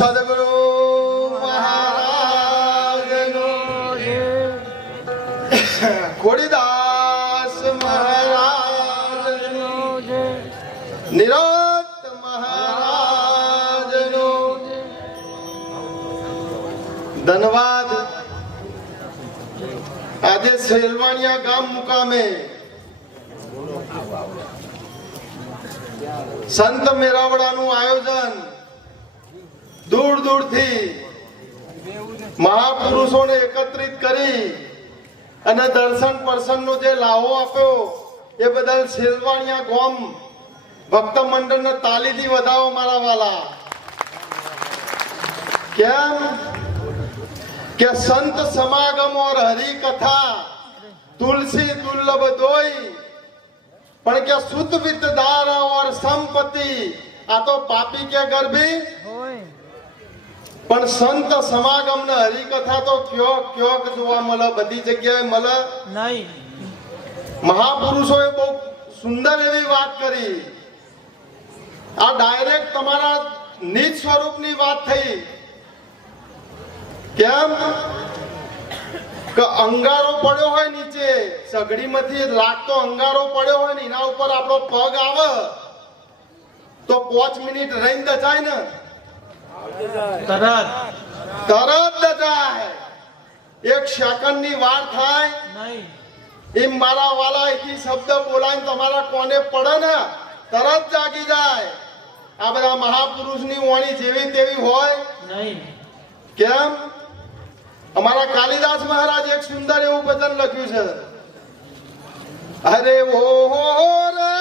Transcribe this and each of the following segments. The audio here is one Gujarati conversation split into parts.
સદગુરુ મહારાજનો ખોડીદાસ મહારાજનો નિરત મહારાજનો ધન્યવાદ। આજે સેલવાણિયા ગામ મુકામે સંત મેળાવડાનું આયોજન दूर दूर थी महापुरुषों ने एकत्रित करी અને દર્શન પરસન નો જે લાહો આપ્યો એ બદલ સેલવાણિયા ગામ ભક્ત મંડળ ને તાલીથી વધાવો મારા વાલા। કેમ કે સંત સમાગમ और हरि कथा तुलसी दुर्लभ दोई પણ કે શુદ્ધ વિદ્યાર और संपत्ति આ તો પાપી કે ગર્ભી પણ સંત સમાગમ ને હરિકથા તો કયો જોવા મળે, બધી જગ્યાએ મળે નહીં। મહાપુરુષોએ બહુ સુંદર એવી વાત કરી। આ ડાયરેક્ટ તમારા નિજ સ્વરૂપની વાત થઈ। કેમ કે અંગારો પડ્યો હોય નીચે સગડીમાંથી લાગતો અંગારો પડ્યો હોય ને એના ઉપર આપણો પગ આવે તો 5 મિનિટ રહીને દજાય ને તરત દજાય। એક સેકન્ડ ની વાર થાય નહીં। એમ મારા વાલા એથી શબ્દ બોલાય તમારા કોને પડે ને તરત જાગી જાય। આ બધા મહાપુરુષ ની વાણી જેવી તેવી હોય નહીં। કેમ અમારા કાલિદાસ મહારાજ એક સુંદર એવું ભજન લખ્યું છે। અરે ઓ રે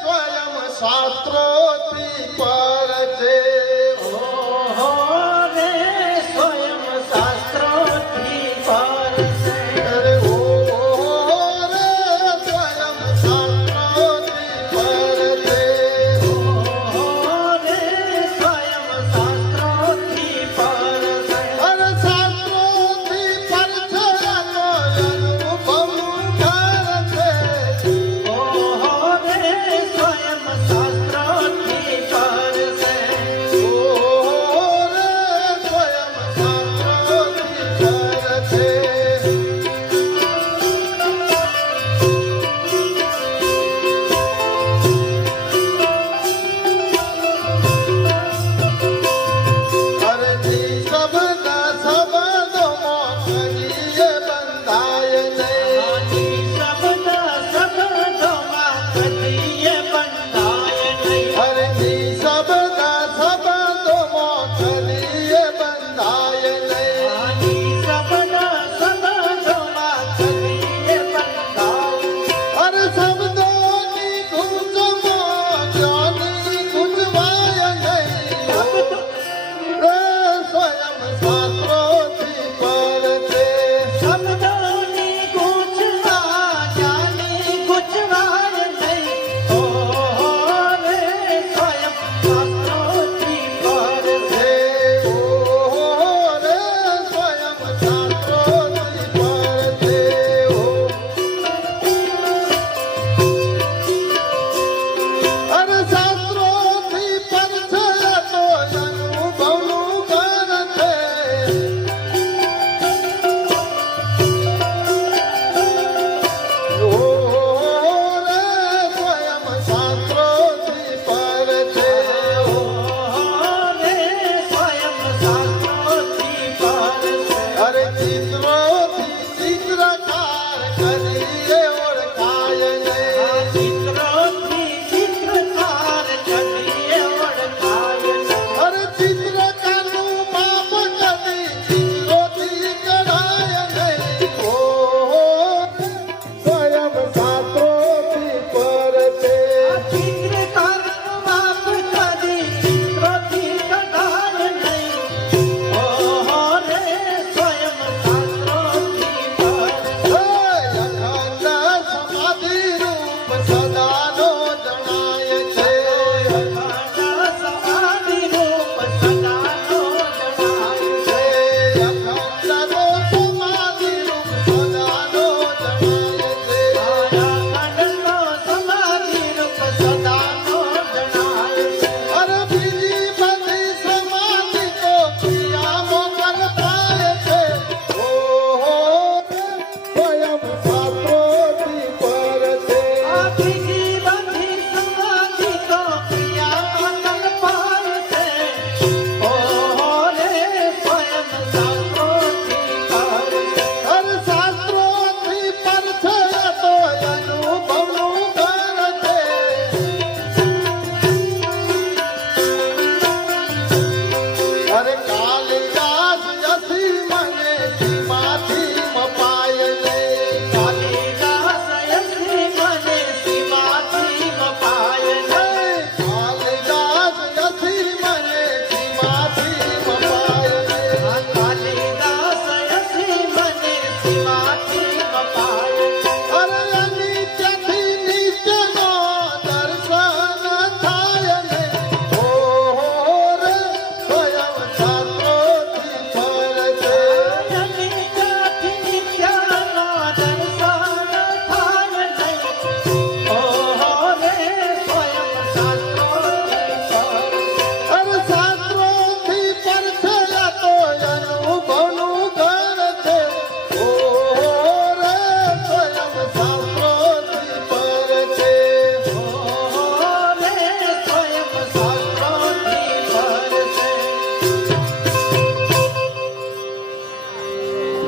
સ્વયં શાસ્ત્રોથી પર છે,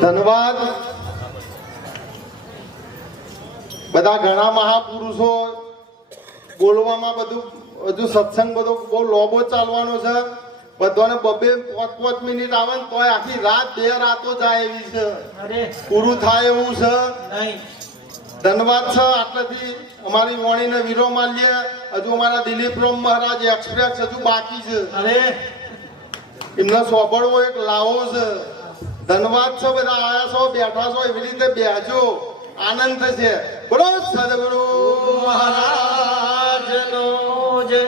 ધન્યવાદ. બધા ઘણા મહાપુરુષો બોલવામાં બધું હજુ સત્સંગ બધો બહુ લોબો ચાલવાનો છે. બધાને બબે 5 મિનિટ આવે ને તોય આખી રાત 2 રાતો જાય એવી છે. પૂરું થાય એવું છે. ધન્યવાદ છે. આટલાથી અમારી વાણીને વિરોમાં લે. હજુ અમારા દિલીપ રોમ મહારાજ એક્સપ્રેસ હજુ બાકી છે. એમને સોંભળવો એક લાવો છે. ધન્યવાદ છે. બધા આયા છો, બેઠા છો, એવી રીતે બેહજો. આનંદ થશે. બોલો સદગુરુ મહારાજનો જય.